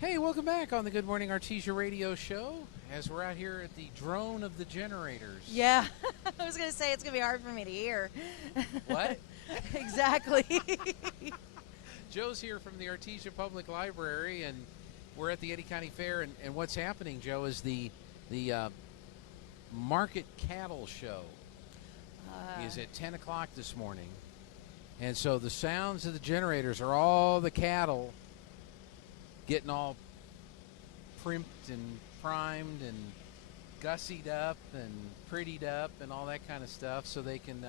Hey, welcome back on the Good Morning Artesia radio show as we're out here at the drone of the generators. Yeah, I was going to say it's going to be hard for me to hear. What? Exactly. Joe's here from the Artesia Public Library, and we're at the Eddy County Fair, and what's happening, Joe, is the Market Cattle Show is at 10 o'clock this morning. And so the sounds of the generators are all the cattle getting all primped and primed and gussied up and prettied up and all that kind of stuff, so they can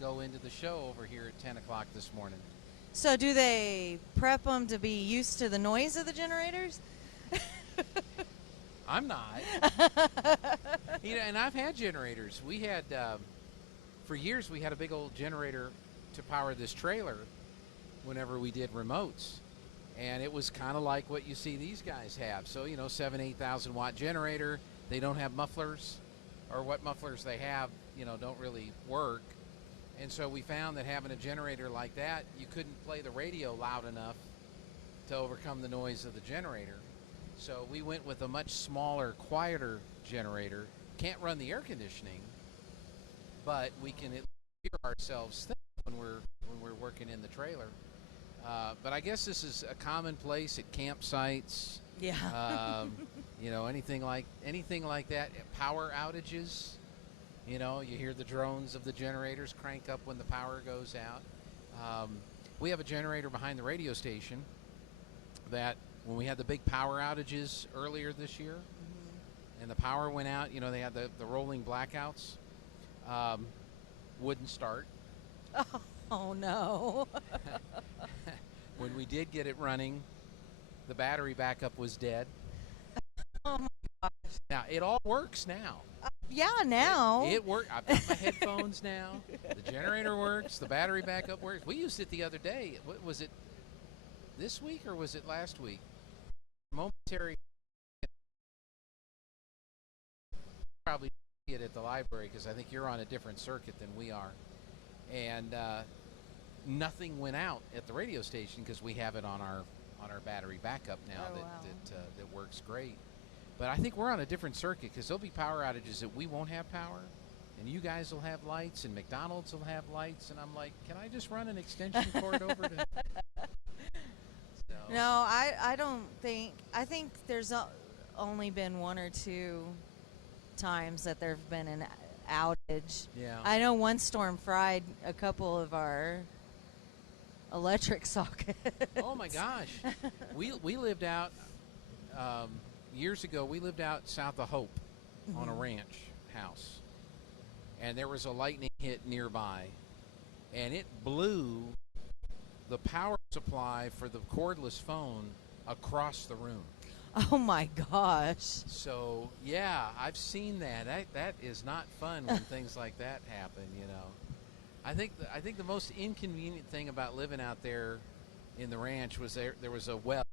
go into the show over here at 10 o'clock this morning. So do they prep them to be used to the noise of the generators? I'm not. And I've had generators. We had, for years, we had a big old generator to power this trailer whenever we did remotes. And it was kind of like what you see these guys have. So, 7,000-8,000 watt generator. They don't have mufflers, or what mufflers they have, don't really work. And so we found that having a generator like that, you couldn't play the radio loud enough to overcome the noise of the generator. So we went with a much smaller, quieter generator. Can't run the air conditioning, but we can at least hear ourselves think when we're working in the trailer. But I guess this is a commonplace at campsites. Yeah. Anything like that. Power outages. You hear the drones of the generators crank up when the power goes out. We have a generator behind the radio station that when we had the big power outages earlier this year, and the power went out, they had the rolling blackouts, wouldn't start. Oh, no. When we did get it running, the battery backup was dead. Oh, my gosh. Now, it all works now. Yeah, now. It works. I've got my headphones now. The generator works. The battery backup works. We used it the other day. What was it, this week or was it last week? Momentary. Probably see it at the library because I think you're on a different circuit than we are. And nothing went out at the radio station because we have it on our battery backup now that works great. But I think we're on a different circuit because there'll be power outages that we won't have power, and you guys will have lights, and McDonald's will have lights, and I'm like, can I just run an extension cord over to? So. No, I don't think. I think there's only been one or two times that there've been an outage. Yeah. I know one storm fried a couple of our electric sockets. Oh my gosh, we lived out years ago. We lived out south of Hope on a ranch house, and there was a lightning hit nearby, and it blew the power supply for the cordless phone across the room. Oh my gosh. So yeah, I've seen that. That is not fun when things like that happen, I think the most inconvenient thing about living out there in the ranch was there was a well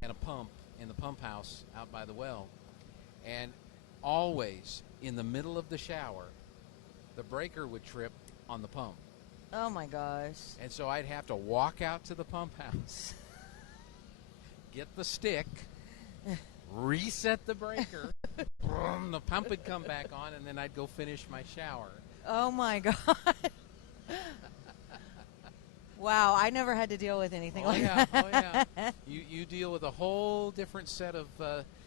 and a pump in the pump house out by the well. And always in the middle of the shower, the breaker would trip on the pump. Oh my gosh. And so I'd have to walk out to the pump house, get the stick, reset the breaker, boom, the pump would come back on, and then I'd go finish my shower. Oh my God. Wow, I never had to deal with anything like that. Oh yeah. You deal with a whole different set of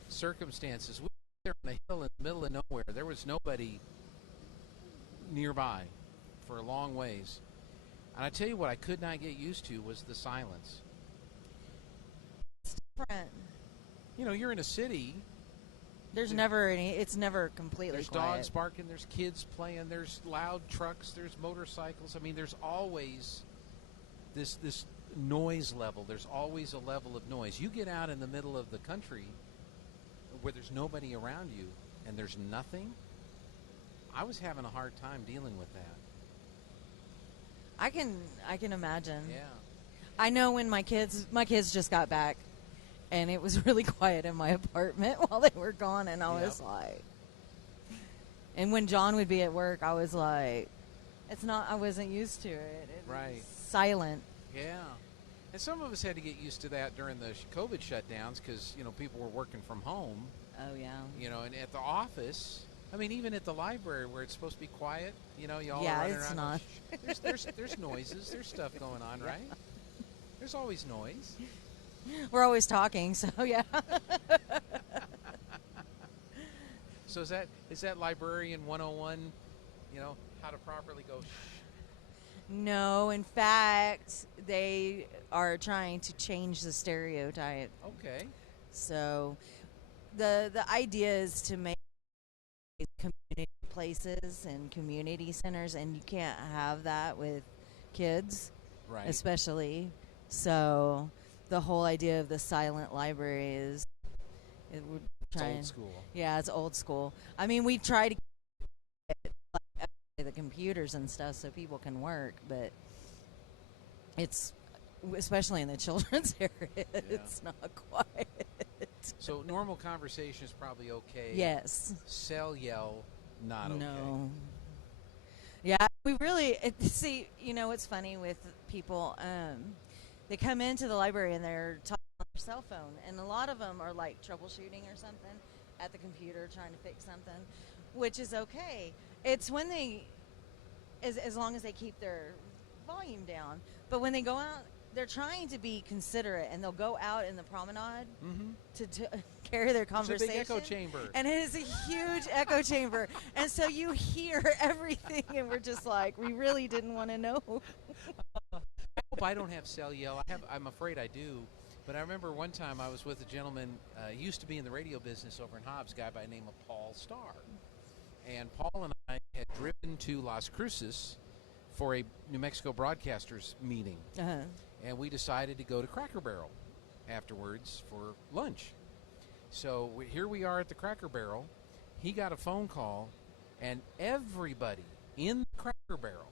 circumstances. We were there on a hill in the middle of nowhere. There was nobody nearby for a long ways. And I tell you what I could not get used to was the silence. It's different. You're in a city. It's never completely There's quiet. dogs barking, there's kids playing, there's loud trucks, there's motorcycles. I mean, there's always this noise level. There's always a level of noise. You get out in the middle of the country where there's nobody around you and there's nothing. I was having a hard time dealing with that. I can imagine. Yeah. I know when my kids just got back, and it was really quiet in my apartment while they were gone, and I was like, and when John would be at work, I was like, I wasn't used to it. It right. was silent. Yeah. And some of us had to get used to that during the COVID shutdowns because, people were working from home. Oh, yeah. And at the office, I mean, even at the library where it's supposed to be quiet, y'all are Yeah, running it's around. not. There's noises. There's stuff going on, right? There's always noise. We're always talking, so yeah. So is that librarian 101, how to properly go No, in fact, they are trying to change the stereotype. Okay. So the idea is to make community places and community centers, and you can't have that with kids, Right. especially. So the whole idea of the silent library is it would try It's old school. Yeah, it's old school. I mean, we try to get the computers and stuff so people can work, but it's, especially in the children's area, it's not quiet. So normal conversation is probably okay. Yes. Cell yell, not okay. No. Yeah, we really see. What's funny with people? They come into the library and they're talking on their cell phone, and a lot of them are like troubleshooting or something at the computer, trying to fix something, which is okay. It's when they, as long as they keep their volume down. But when they go out, they're trying to be considerate, and they'll go out in the promenade to carry their conversation. It's a big echo chamber. And it is a huge echo chamber. And so you hear everything, and we're just like, we really didn't want to know. I hope I don't have cell yell. I'm afraid I do. But I remember one time I was with a gentleman, used to be in the radio business over in Hobbs, a guy by the name of Paul Starr. And Paul and I had driven to Las Cruces for a New Mexico broadcasters meeting. Uh-huh. And we decided to go to Cracker Barrel afterwards for lunch. So here we are at the Cracker Barrel. He got a phone call, and everybody in the Cracker Barrel,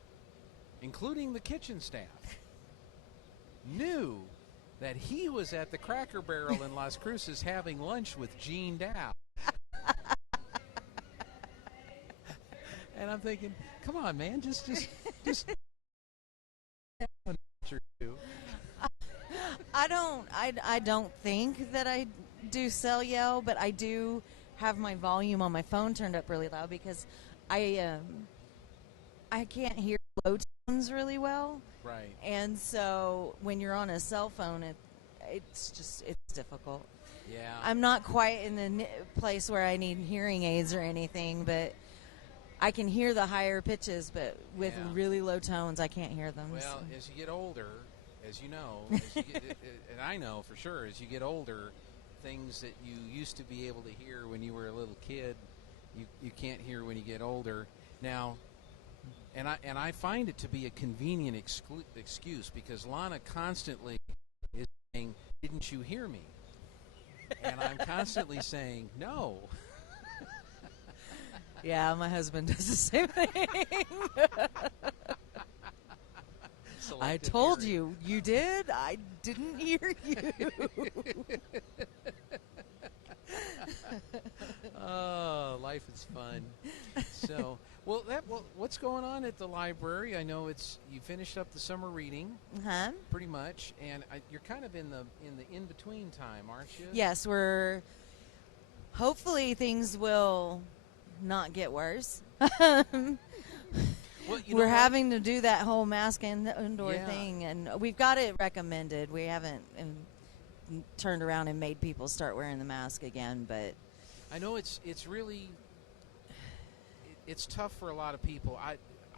including the kitchen staff, knew that he was at the Cracker Barrel in Las Cruces having lunch with Gene Dow. And I'm thinking, come on, man, just I don't think that I do cell yell, but I do have my volume on my phone turned up really loud because I can't hear low tones really well. Right. And so when you're on a cell phone, it's difficult. Yeah. I'm not quite in the place where I need hearing aids or anything, but I can hear the higher pitches, but with really low tones, I can't hear them. Well, so. As you get older, as you know, and I know for sure, as you get older, things that you used to be able to hear when you were a little kid, you can't hear when you get older. Now, and I find it to be a convenient excuse because Lana constantly is saying, "Didn't you hear me?" And I'm constantly saying, "No." Yeah, my husband does the same thing. I told you. You did? I didn't hear you. Oh, life is fun. So, what's going on at the library? I know you finished up the summer reading, pretty much, and you're kind of in the in-between time, aren't you? Yes, hopefully things will not get worse. Well, we're having to do that whole mask indoor thing, and we've got it recommended. We haven't turned around and made people start wearing the mask again, but I know it's really it's tough for a lot of people.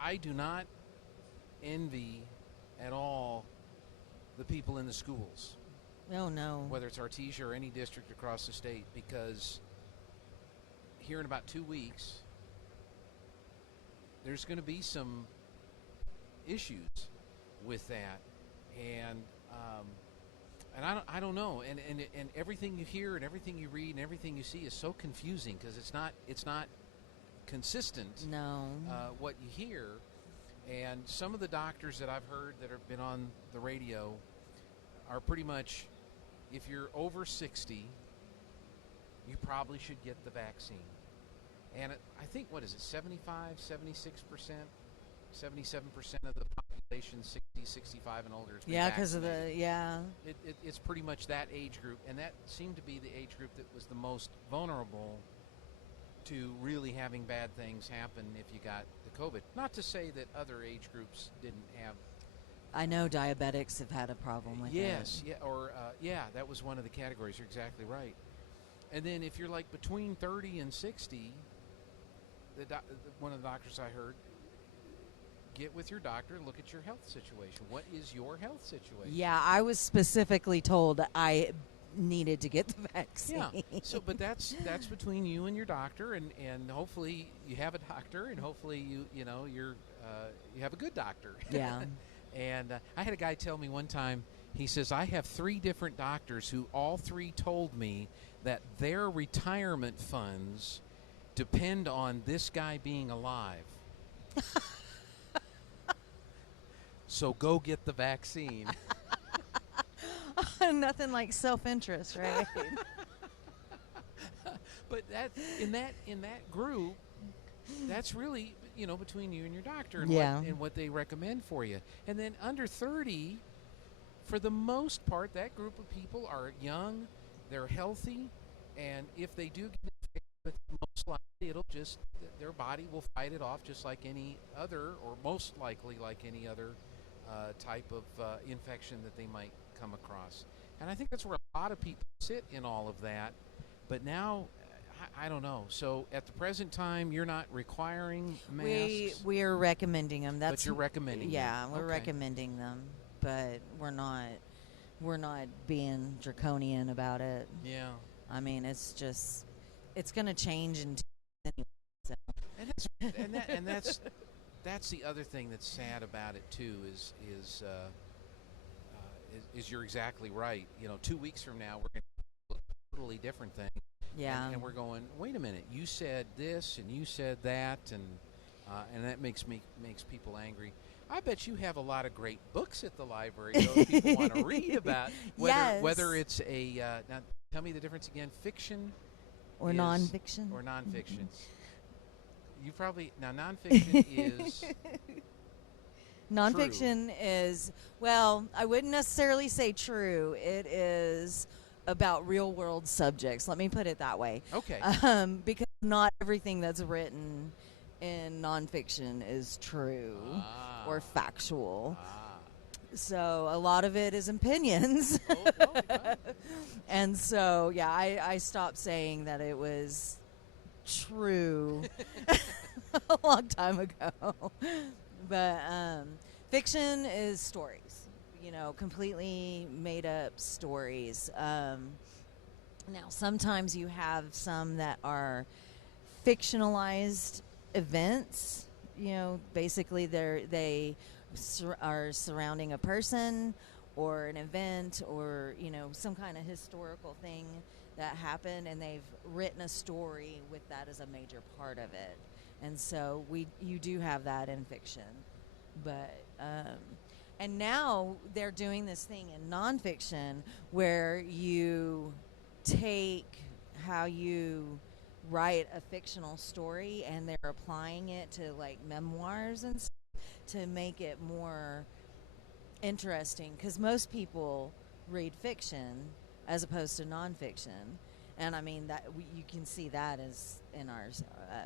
I do not envy at all the people in the schools. Oh no. Whether it's Artesia or any district across the state, because here in about 2 weeks, there's going to be some issues with that, and I don't know, and everything you hear and everything you read and everything you see is so confusing because it's not consistent. No. What you hear, and some of the doctors that I've heard that have been on the radio are pretty much, if you're over 60, you probably should get the vaccine. And I think, 75, 76%, 77% of the population 60 65 and older. Yeah, because of the It's pretty much that age group, and that seemed to be the age group that was the most vulnerable to really having bad things happen if you got the COVID. Not to say that other age groups didn't have. I know diabetics have had a problem with yes, that was one of the categories. You're exactly right. And then if you're like between 30 and 60, one of the doctors I heard, get with your doctor and look at your health situation. What is your health situation? Yeah, I was specifically told I needed to get the vaccine. Yeah. So, but that's between you and your doctor, and hopefully you have a doctor, and hopefully you have a good doctor. Yeah. And I had a guy tell me one time. He says, I have 3 different doctors who all 3 told me that their retirement funds depend on this guy being alive. So go get the vaccine. Nothing like self-interest, right? But in that group, that's really, between you and your doctor and what they recommend for you. And then under 30, for the most part, that group of people are young, they're healthy, and if they do get infected, most likely their body will fight it off just like any other, or most likely like any other type of infection that they might come across. And I think that's where a lot of people sit in all of that. But now, I don't know. So at the present time, you're not requiring masks? We are recommending them. But you're recommending them? We're recommending them. But we're not being draconian about it. Yeah. I mean, it's going to change in anyway. So. And that's the other thing that's sad about it too is you're exactly right. 2 weeks from now we're going to do a totally different thing. Yeah. And we're going, wait a minute, you said this and you said that, and that makes people angry. I bet you have a lot of great books at the library, though, if people want to read about whether it's a now tell me the difference again, fiction or nonfiction. Or nonfiction. You probably now nonfiction is nonfiction true. Is, well, I wouldn't necessarily say true. It is about real world subjects. Let me put it that way. Okay. Because not everything that's written in nonfiction is true or factual. So a lot of it is opinions. And so, yeah, I stopped saying that it was true a long time ago. But fiction is stories, completely made up stories. Now, sometimes you have some that are fictionalized events. Basically they are surrounding a person or an event or, some kind of historical thing that happened, and they've written a story with that as a major part of it. And so you do have that in fiction. But and now they're doing this thing in nonfiction where you take how you write a fictional story and they're applying it to like memoirs and stuff to make it more interesting, because most people read fiction as opposed to nonfiction. And I mean that you can see that as in our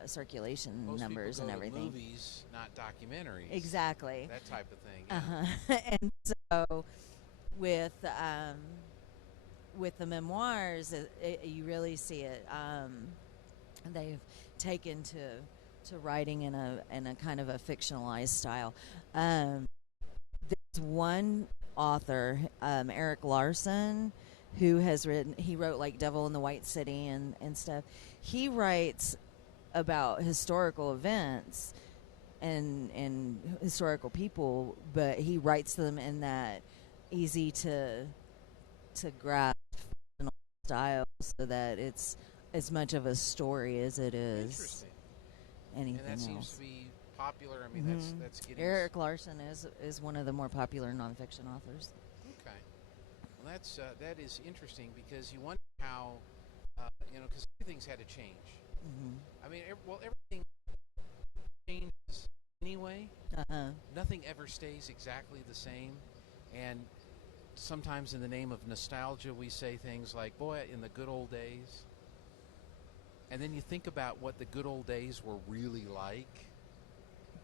circulation most numbers people go and everything. To movies, not documentaries. Exactly. That type of thing. Yeah. And so with the memoirs, you really see it. They've taken to writing in a kind of a fictionalized style. There's one author, Eric Larson, who he wrote like Devil in the White City and stuff. He writes about historical events and historical people, but he writes them in that easy to grasp style, so that it's as much of a story as it is anything else. And that seems to be popular. I mean, that's getting... Eric Larson is one of the more popular nonfiction authors. Okay. Well, that is interesting, because you wonder how, because everything's had to change. Mm-hmm. I mean, everything changes anyway. Uh-huh. Nothing ever stays exactly the same. And sometimes in the name of nostalgia, we say things like, boy, in the good old days. And then you think about what the good old days were really like.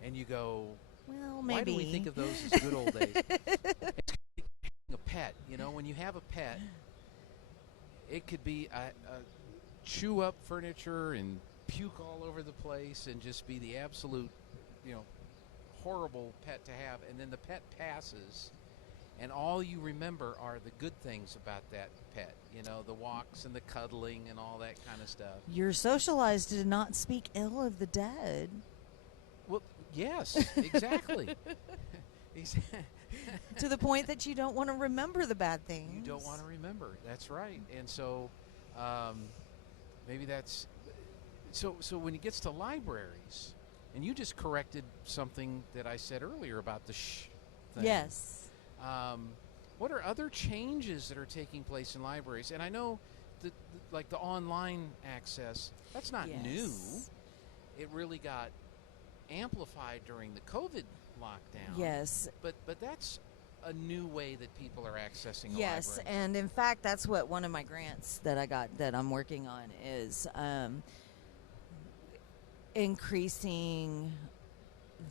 And you go, Well, maybe. why do we think of those as good old days? It's like having a pet. You know, when you have a pet, it could be a chew up furniture and puke all over the place and just be the absolute, horrible pet to have. And then the pet passes, and all you remember are the good things about that pet. The walks and the cuddling and all that kind of stuff. You're socialized to not speak ill of the dead. Well, yes, exactly. To the point that you don't want to remember the bad things. You don't want to remember. That's right. And so maybe that's... So when it gets to libraries, and you just corrected something that I said earlier about the thing. Yes. What are other changes that are taking place in libraries? And I know like the online access, that's not new. It really got amplified during the COVID lockdown. Yes. But that's a new way that people are accessing a yes, library. And in fact, that's what one of my grants that I got that I'm working on is increasing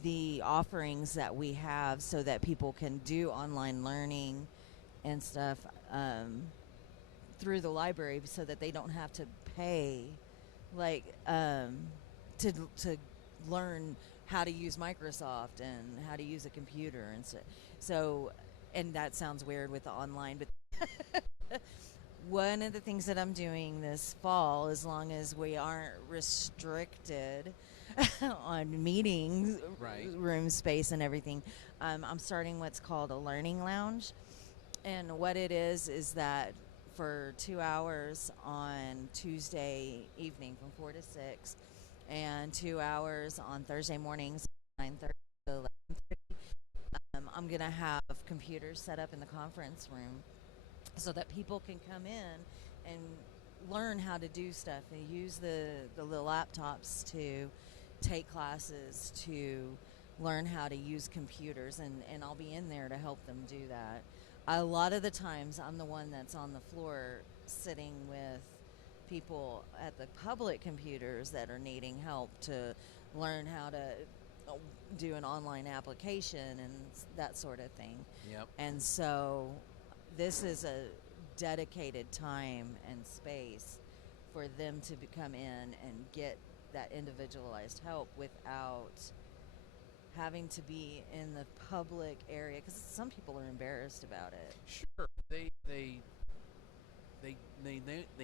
the offerings that we have so that people can do online learning and stuff through the library so that they don't have to pay to learn how to use Microsoft and how to use a computer and so and that sounds weird with the online, but one of the things that I'm doing this fall, as long as we aren't restricted on meetings, room space and everything, I'm starting what's called a learning lounge. And what it is that for 2 hours on Tuesday evening from 4 to 6 and 2 hours on Thursday mornings 9:30 to 11:30, I'm going to have computers set up in the conference room so that people can come in and learn how to do stuff and use the little laptops to take classes, to learn how to use computers, and I'll be in there to help them do that. A lot of the times I'm the one that's on the floor sitting with people at the public computers that are needing help to learn how to do an online application and that sort of thing. Yep. And so this is a dedicated time and space for them to come in and get that individualized help without having to be in the public area, because some people are embarrassed about it. Sure, they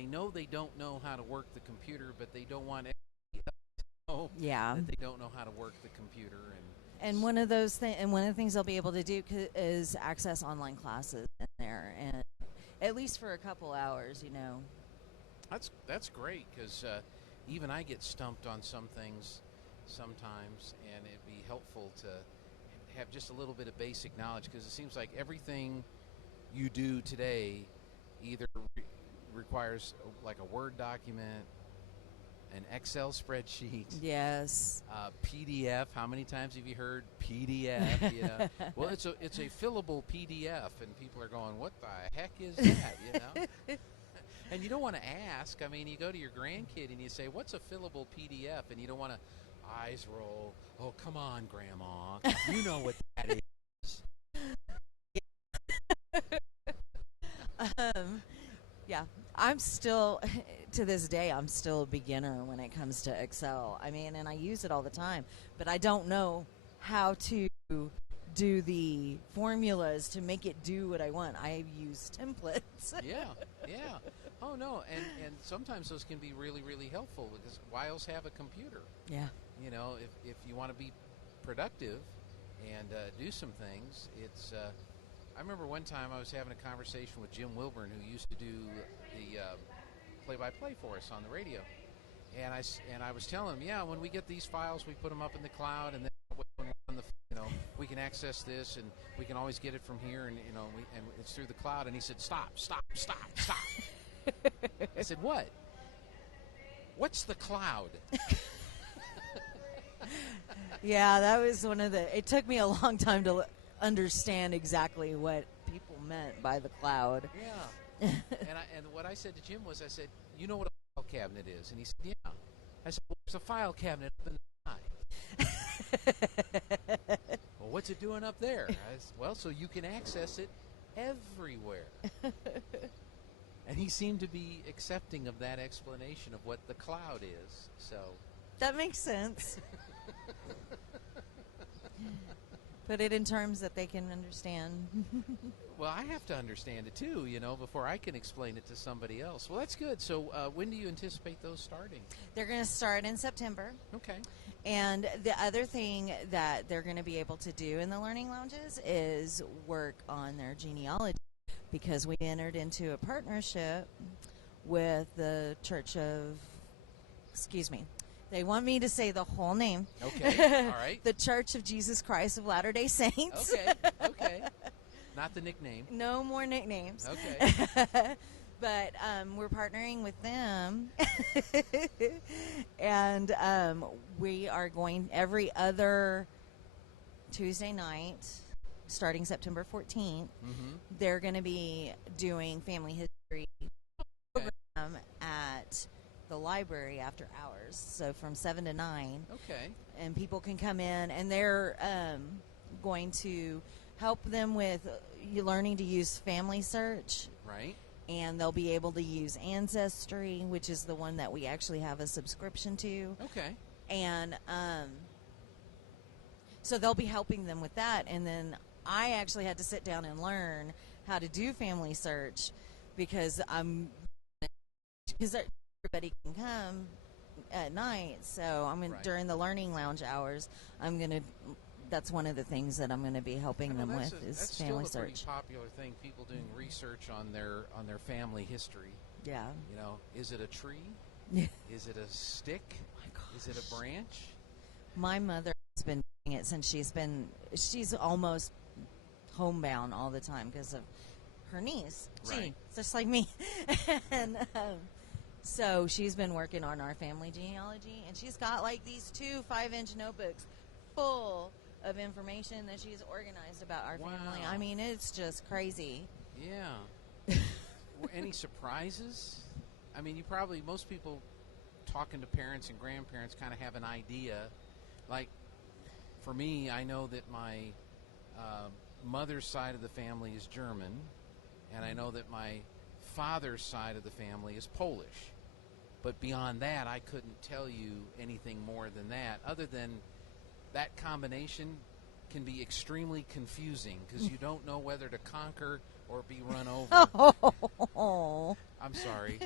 know they don't know how to work the computer, but they don't want anybody else to know that they don't know how to work the computer. And one of those and one of the things they'll be able to do is access online classes in there, and at least for a couple hours, That's great, because even I get stumped on some things sometimes, and it'd be helpful to have just a little bit of basic knowledge, because it seems like everything you do today either requires like a Word document, an Excel spreadsheet, yes, PDF. How many times have you heard PDF? Well, it's a fillable PDF, and people are going, "What the heck is that?" And you don't want to ask. I mean, you go to your grandkid and you say, "What's a fillable PDF?" And you don't want to eyes roll. "Oh, come on, Grandma. You know what that is." Yeah, I'm still, to this day, I'm still a beginner when it comes to Excel. I mean, and I use it all the time, but I don't know how to do the formulas to make it do what I want. I use templates. Yeah. Oh, no, and sometimes those can be really, really helpful, because why else have a computer? Yeah. If you want to be productive and do some things, it's... I remember one time I was having a conversation with Jim Wilburn, who used to do the play-by-play for us on the radio, and I was telling him, when we get these files, we put them up in the cloud, and then when we're on we can access this, and we can always get it from here, and and it's through the cloud. And he said, "Stop!" I said, "What? What's the cloud?" Yeah, that was one of the. It took me a long time to understand exactly what people meant by the cloud. Yeah. And what I said to Jim was, I said, you know what a file cabinet is? And he said, yeah. I said, well, there's a file cabinet up in the sky. Well, what's it doing up there? I said, well, so you can access it everywhere. And he seemed to be accepting of that explanation of what the cloud is. So That makes sense. Put it in terms that they can understand. well, I have to understand it too, before I can explain it to somebody else. Well, that's good. So when do you anticipate those starting? They're going to start in September. Okay. And the other thing that they're going to be able to do in the learning lounges is work on their genealogy, because we entered into a partnership with the Church of, they want me to say the whole name. Okay, all right. The Church of Jesus Christ of Latter-day Saints. Okay. Not the nickname. No more nicknames. Okay. But we're partnering with them. And we are going every other Tuesday night, starting September 14th. They're going to be doing family history program at the library after hours, so from 7 to 9. Okay. And people can come in, and they're going to help them with learning to use Family Search. Right. And they'll be able to use Ancestry, which is the one that we actually have a subscription to. Okay. And so they'll be helping them with that. And then I actually had to sit down and learn how to do Family Search, because everybody can come at night. So during the learning lounge hours, that's one of the things that I'm going to be helping them with is Family Search. That's still a Search. pretty popular thing. People doing research on their family history. Yeah. Is it a tree? Is it a stick? Oh my gosh. Is it a branch? My mother has been doing it since she's almost homebound all the time because of her knees. Right. Just like me. And so she's been working on our family genealogy, and she's got like these 2 5-inch notebooks full of information that she's organized about our family. I mean, it's just crazy. Yeah. Any surprises? I mean, most people talking to parents and grandparents kind of have an idea. Like, for me, I know that my mother's side of the family is German, and I know that my father's side of the family is Polish. But beyond that, I couldn't tell you anything more than that, other than that combination can be extremely confusing because you don't know whether to conquer or be run over. Oh. I'm sorry.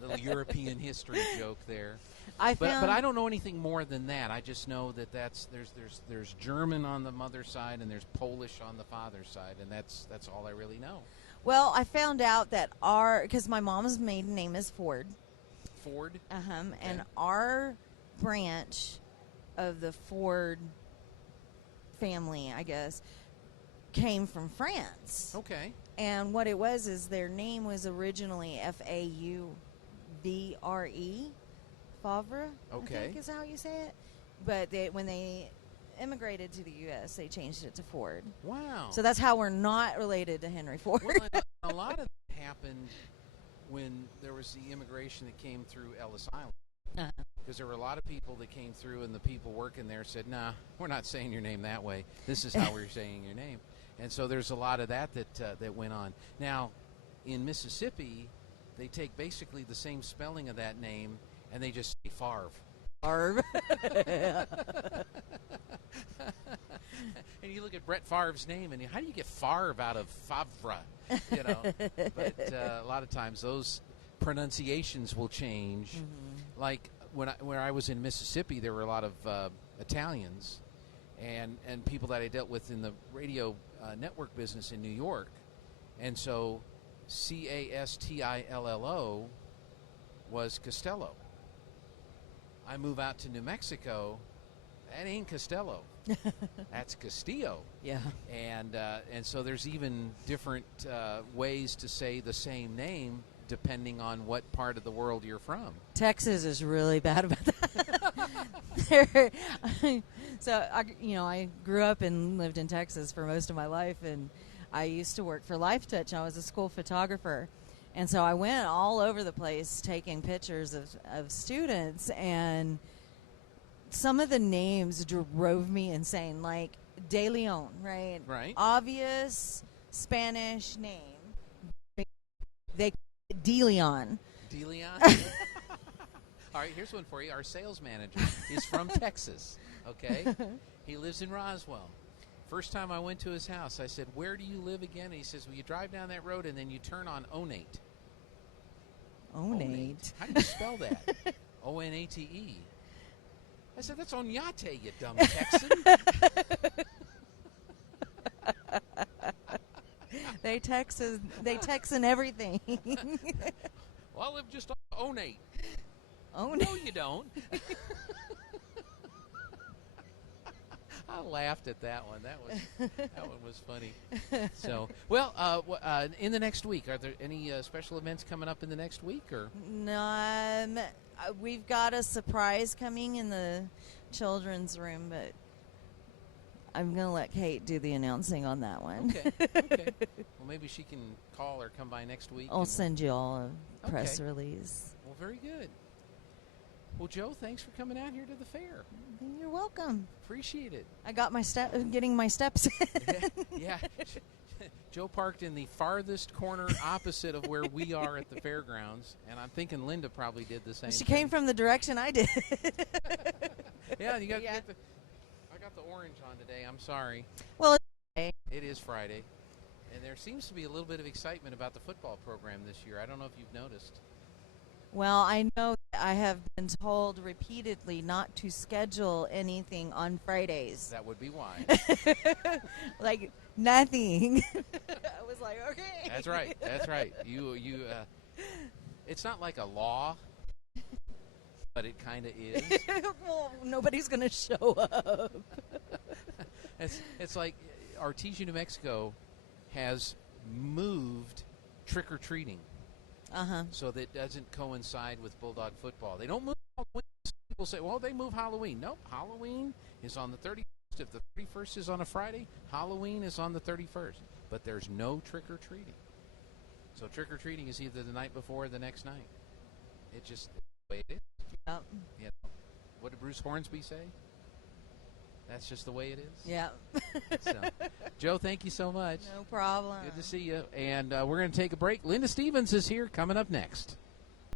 Little European history joke there. But I don't know anything more than that. I just know that there's German on the mother's side and there's Polish on the father's side, and that's all I really know. Well, I found out that because my mom's maiden name is Ford. Ford? Okay. And our branch of the Ford family, I guess, came from France. Okay. And what it was is their name was originally Fauvre. Favre, okay. I think is how you say it. But when they immigrated to the U.S., they changed it to Ford. Wow. So that's how we're not related to Henry Ford. Well, a lot of it happened when there was the immigration that came through Ellis Island. Because there were a lot of people that came through, and the people working there said, nah, we're not saying your name that way. This is how we're saying your name. And so there's a lot of that went on. Now, in Mississippi, they take basically the same spelling of that name, and they just say Favre. Favre. And you look at Brett Favre's name, and how do you get Favre out of Favre? But a lot of times those pronunciations will change. Mm-hmm. Like when I was in Mississippi, there were a lot of Italians and people that I dealt with in the radio network business in New York, and so Castillo was Costello. I move out to New Mexico, that ain't Costello. That's Castillo. Yeah. And so there's even different ways to say the same name depending on what part of the world you're from. Texas is really bad about that. So I grew up and lived in Texas for most of my life, and I used to work for Life Touch. I was a school photographer, and so I went all over the place taking pictures of students, and some of the names drove me insane, like De Leon, right? Right. Obvious Spanish name. They De Leon. De Leon? All right, here's one for you. Our sales manager is from Texas, okay? He lives in Roswell. First time I went to his house, I said, "Where do you live again?" And he says, "Well, you drive down that road and then you turn on Onate." Onate. How do you spell that? O-N-A-T-E. I said, "That's Onyate, you dumb Texan." They Texan everything. Well, I live just on Onate. Oh, no, you don't. I laughed at that one. That one was funny. So, well, in the next week, are there any special events coming up in the next week, or? No, we've got a surprise coming in the children's room, but I'm going to let Kate do the announcing on that one. Okay. Well, maybe she can call or come by next week. I'll send you all a press release. Well, very good. Well, Joe, thanks for coming out here to the fair. You're welcome. Appreciate it. I got getting my steps in. Yeah. Joe parked in the farthest corner opposite of where we are at the fairgrounds, and I'm thinking Linda probably did the same. She came from the direction I did. Yeah, you got. Yeah. I got the orange on today. I'm sorry. Well, it's Friday. It is Friday, and there seems to be a little bit of excitement about the football program this year. I don't know if you've noticed. Well, I know I have been told repeatedly not to schedule anything on Fridays. That would be why. Like nothing. I was like, okay. That's right. That's right. You. It's not like a law, but it kind of is. Well, nobody's going to show up. It's like Artesia, New Mexico, has moved trick or treating. So that it doesn't coincide with Bulldog football. They don't move Halloween. People say, well, they move Halloween. Nope, Halloween is on the 31st. If the 31st is on a Friday, Halloween is on the 31st. But there's no trick-or-treating. So trick-or-treating is either the night before or the next night. It just, the way it is. Yep. You know, what did Bruce Hornsby say? That's just the way it is. Yeah. So, Joe, thank you so much. No problem. Good to see you. And we're going to take a break. Linda Stevens is here coming up next.